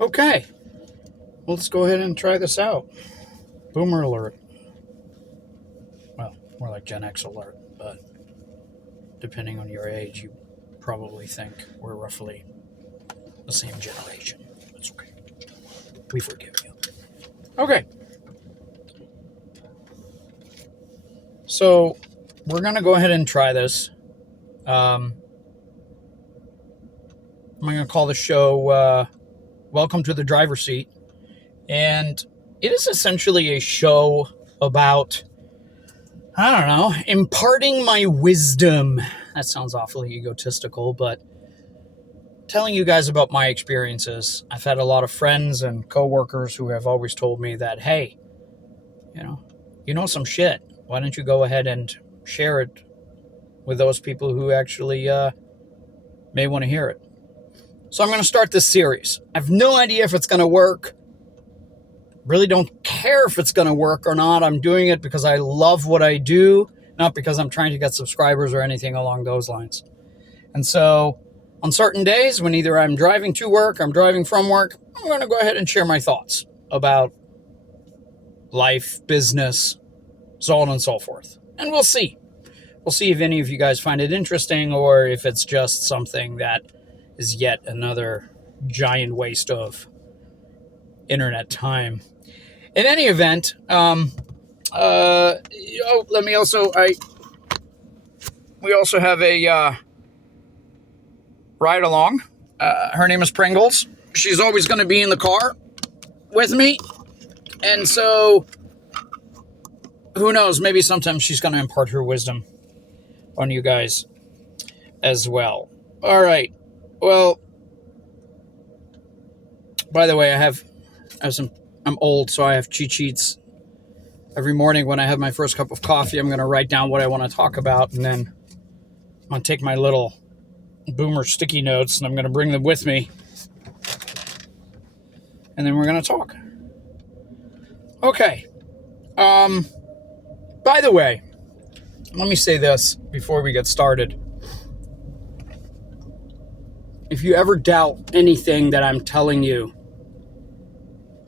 Okay, well, let's go ahead and try this out. Boomer alert. Well, more like Gen X alert, but depending on your age, you probably think we're roughly the same generation. It's okay. We forgive you. Okay. So, we're going to go ahead and try this. I'm going to call the show Welcome to the Driver's Seat. And it is essentially a show about, I don't know, imparting my wisdom. That sounds awfully egotistical, but telling you guys about my experiences. I've had a lot of friends and coworkers who have always told me that, hey, you know some shit. Why don't you go ahead and share it with those people who actually may want to hear it? So I'm going to start this series. I have no idea if it's going to work. Really don't care if it's going to work or not. I'm doing it because I love what I do, not because I'm trying to get subscribers or anything along those lines. And so on certain days when either I'm driving to work, I'm driving from work, I'm going to go ahead and share my thoughts about life, business, so on and so forth. And we'll see. We'll see if any of you guys find it interesting or if it's just something that is yet another giant waste of internet time. In any event, we also have a ride along. Her name is Pringles. She's always going to be in the car with me. And so, who knows, maybe sometimes she's going to impart her wisdom on you guys as well. All right. Well, by the way, I'm old, so I have cheat sheets. Every morning when I have my first cup of coffee, I'm going to write down what I want to talk about, and then I'm going to take my little Boomer sticky notes, and I'm going to bring them with me, and then we're going to talk. Okay. By the way, let me say this before we get started. If you ever doubt anything that I'm telling you,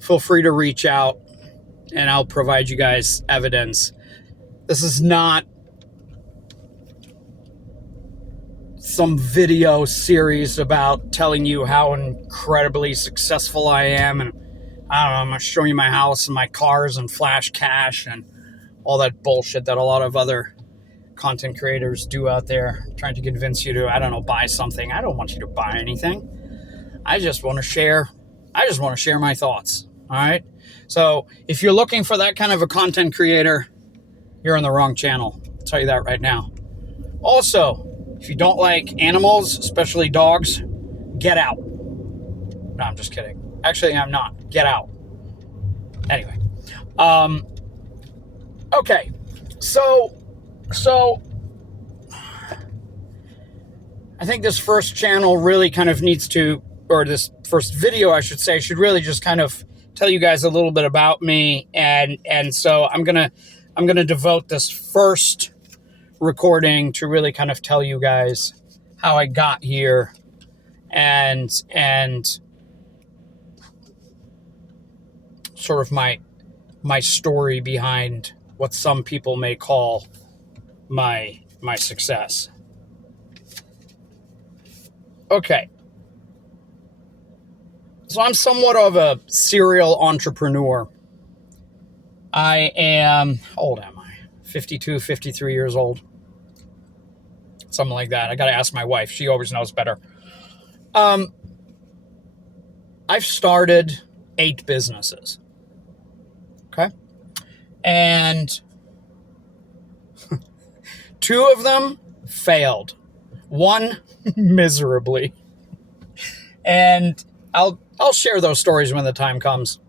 feel free to reach out and I'll provide you guys evidence. This is not some video series about telling you how incredibly successful I am. And I don't know, I'm going to show you my house and my cars and flash cash and all that bullshit that a lot of other content creators do out there, trying to convince you to, I don't know, buy something. I don't want you to buy anything. I just want to share my thoughts. All right. So if you're looking for that kind of a content creator, you're on the wrong channel. I'll tell you that right now. Also, if you don't like animals, especially dogs, get out. No, I'm just kidding. Actually, I'm not. Get out. Anyway. Okay. So I think this first channel really kind of needs to, or this first video, I should say, should really just kind of tell you guys a little bit about me. And so I'm gonna devote this first recording to really kind of tell you guys how I got here and sort of my story behind what some people may call my success. Okay. So I'm somewhat of a serial entrepreneur. I am, how old am I? 52, 53 years old. Something like that. I got to ask my wife. She always knows better. I've started 8 businesses. Okay. And 2 of them failed. 1 miserably. And I'll share those stories when the time comes.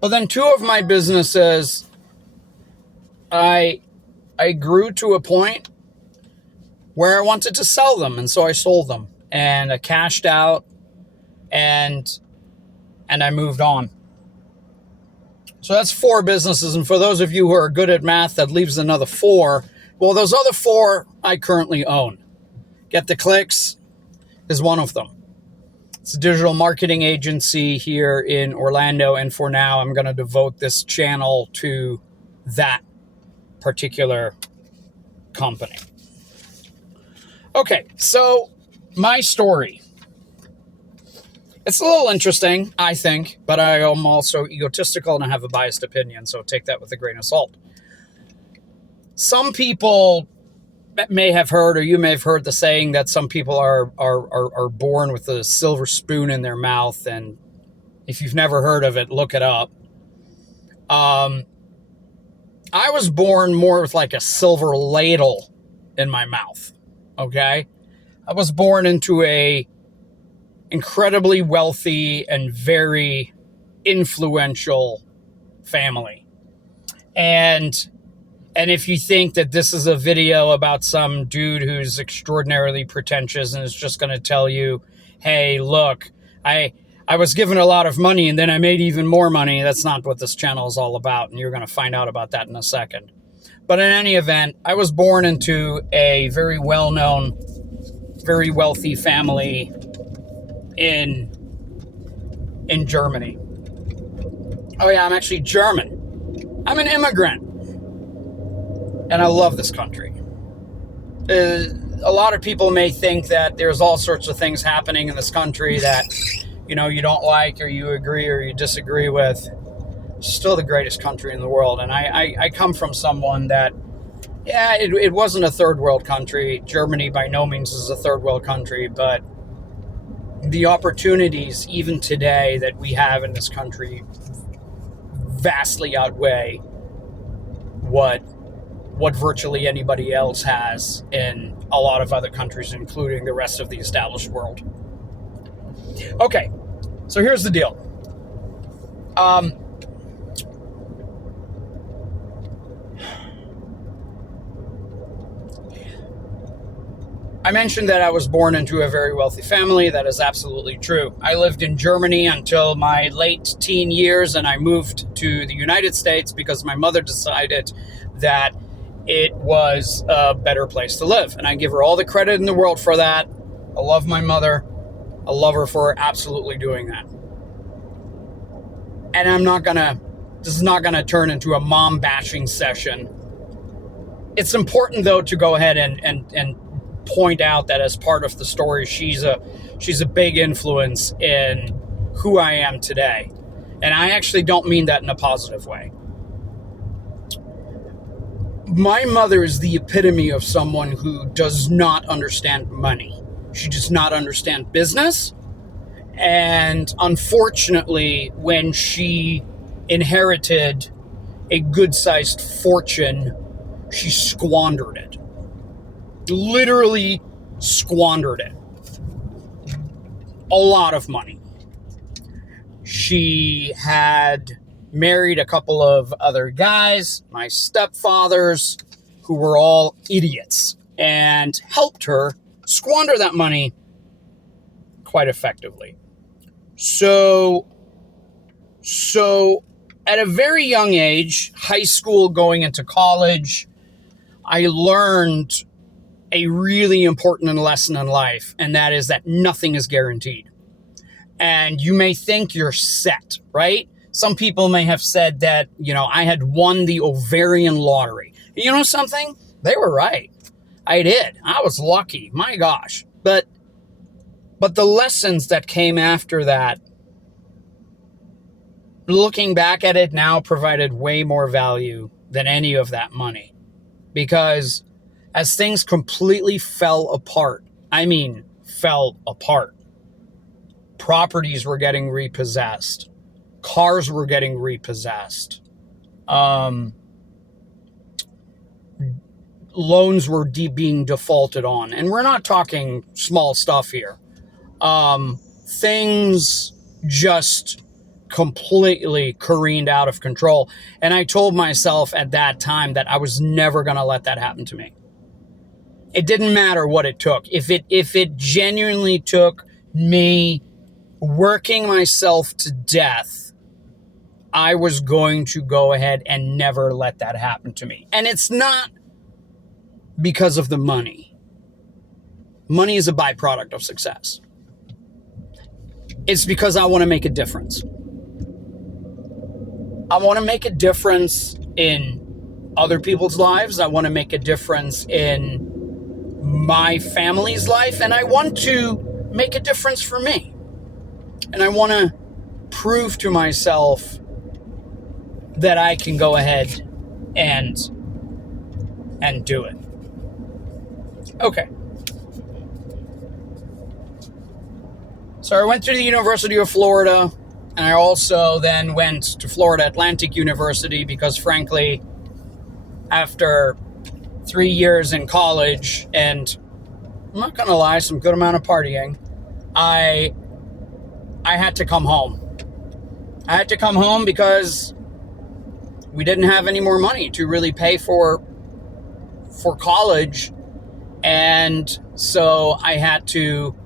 But then 2 of my businesses, I grew to a point where I wanted to sell them, and so I sold them. And I cashed out, and I moved on. So that's 4 businesses, and for those of you who are good at math, that leaves another 4. Well, those other 4 I currently own. Get the Clicks is one of them. It's a digital marketing agency here in Orlando, and for now, I'm going to devote this channel to that particular company. Okay, so my story. It's a little interesting, I think, but I am also egotistical and I have a biased opinion, so take that with a grain of salt. Some people may have heard, or you may have heard the saying that some people are born with a silver spoon in their mouth, and if you've never heard of it, look it up. I was born more with like a silver ladle in my mouth, okay? I was born into a incredibly wealthy and very influential family. And if you think that this is a video about some dude who's extraordinarily pretentious and is just going to tell you, hey, look, I was given a lot of money and then I made even more money, that's not what this channel is all about, and you're going to find out about that in a second. But in any event, I was born into a very well-known, very wealthy family in Germany. Oh yeah, I'm actually German. I'm an immigrant. And I love this country. A lot of people may think that there's all sorts of things happening in this country that, you don't like or you agree or you disagree with. It's still the greatest country in the world. And I come from someone that, it wasn't a third world country. Germany by no means is a third world country, but the opportunities even today that we have in this country vastly outweigh what virtually anybody else has in a lot of other countries, including the rest of the established world. Okay, so here's the deal. I mentioned that I was born into a very wealthy family. That is absolutely true. I lived in Germany until my late teen years, and I moved to the United States because my mother decided that it was a better place to live. And I give her all the credit in the world for that. I love my mother. I love her for absolutely doing that. And this is not gonna turn into a mom bashing session. It's important though to go ahead and point out that as part of the story, she's a big influence in who I am today. And I actually don't mean that in a positive way. My mother is the epitome of someone who does not understand money. She does not understand business. And unfortunately, when she inherited a good-sized fortune, she squandered it. Literally squandered it. A lot of money. She had married a couple of other guys, my stepfathers, who were all idiots, and helped her squander that money quite effectively. So at a very young age, high school going into college, I learned a really important lesson in life, and that is that nothing is guaranteed. And you may think you're set, right? Some people may have said that, I had won the ovarian lottery. You know something? They were right. I did. I was lucky. My gosh. But the lessons that came after that, looking back at it now, provided way more value than any of that money. Because as things completely fell apart, properties were getting repossessed. Cars were getting repossessed. Loans were being defaulted on. And we're not talking small stuff here. Things just completely careened out of control. And I told myself at that time that I was never going to let that happen to me. It didn't matter what it took. If it genuinely took me working myself to death, I was going to go ahead and never let that happen to me. And it's not because of the money. Money is a byproduct of success. It's because I want to make a difference. I want to make a difference in other people's lives. I want to make a difference in my family's life, and I want to make a difference for me. And I want to prove to myself that I can go ahead and do it. Okay. So I went to the University of Florida, and I also then went to Florida Atlantic University because, frankly, after 3 years in college, and I'm not going to lie, some good amount of partying, I had to come home. I had to come home because we didn't have any more money to really pay for college, and so I had to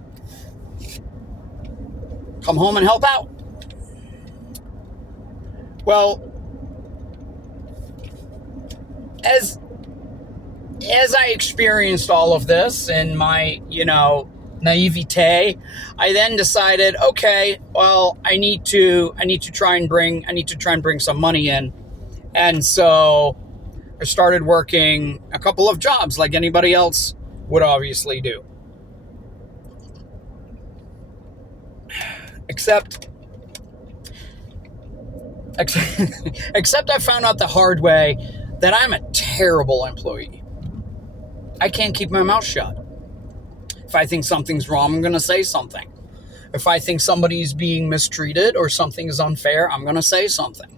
come home and help out. Well, as I experienced all of this in my, naivete, I then decided, okay, well, I need to try and bring some money in. And so I started working a couple of jobs like anybody else would obviously do. Except I found out the hard way that I'm a terrible employee. I can't keep my mouth shut. If I think something's wrong, I'm going to say something. If I think somebody's being mistreated or something is unfair, I'm going to say something.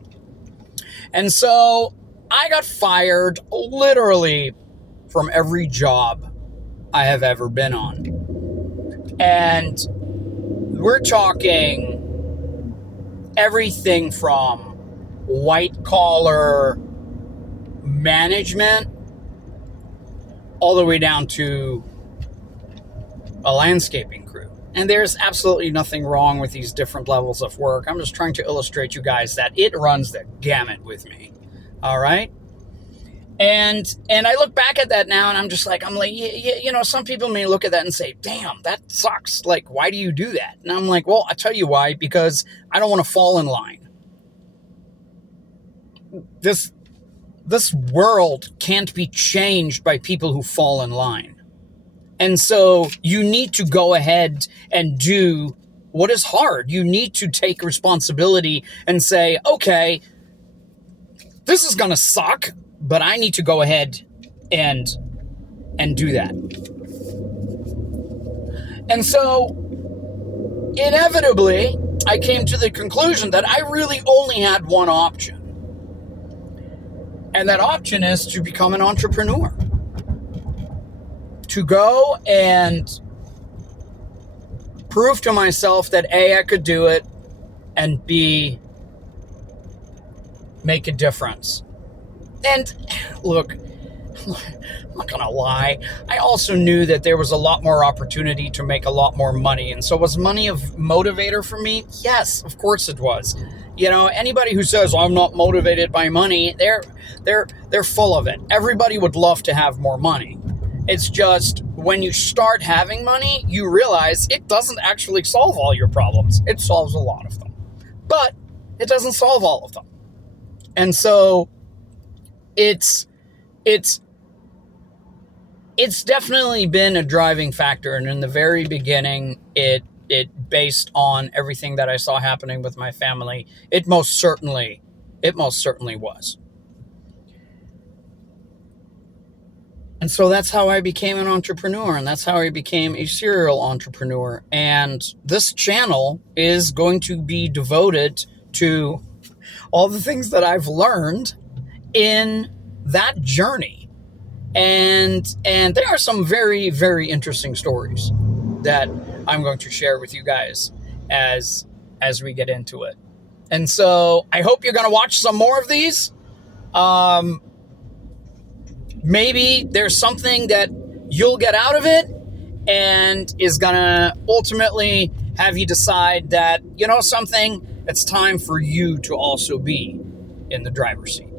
And so I got fired literally from every job I have ever been on. And we're talking everything from white collar management all the way down to a landscaping crew. And there's absolutely nothing wrong with these different levels of work. I'm just trying to illustrate you guys that it runs the gamut with me. All right? And I look back at that now and I'm like, some people may look at that and say, damn, that sucks. Like, why do you do that? And I'm like, well, I'll tell you why, because I don't want to fall in line. This world can't be changed by people who fall in line. And so you need to go ahead and do what is hard. You need to take responsibility and say, okay, this is going to suck, but I need to go ahead and do that. And so inevitably, I came to the conclusion that I really only had one option. And that option is to become an entrepreneur. To go and prove to myself that A, I could do it, and B, make a difference. And look, I'm not gonna lie, I also knew that there was a lot more opportunity to make a lot more money. And so was money a motivator for me? Yes, of course it was. Anybody who says I'm not motivated by money, they're full of it. Everybody would love to have more money. It's just when you start having money, you realize it doesn't actually solve all your problems. It solves a lot of them, but it doesn't solve all of them. And so it's definitely been a driving factor. And in the very beginning, it based on everything that I saw happening with my family, it most certainly was. And so that's how I became an entrepreneur, and that's how I became a serial entrepreneur. And this channel is going to be devoted to all the things that I've learned in that journey. And there are some very, very interesting stories that I'm going to share with you guys as we get into it. And so I hope you're going to watch some more of these. Maybe there's something that you'll get out of it and is going to ultimately have you decide that, something, it's time for you to also be in the driver's seat.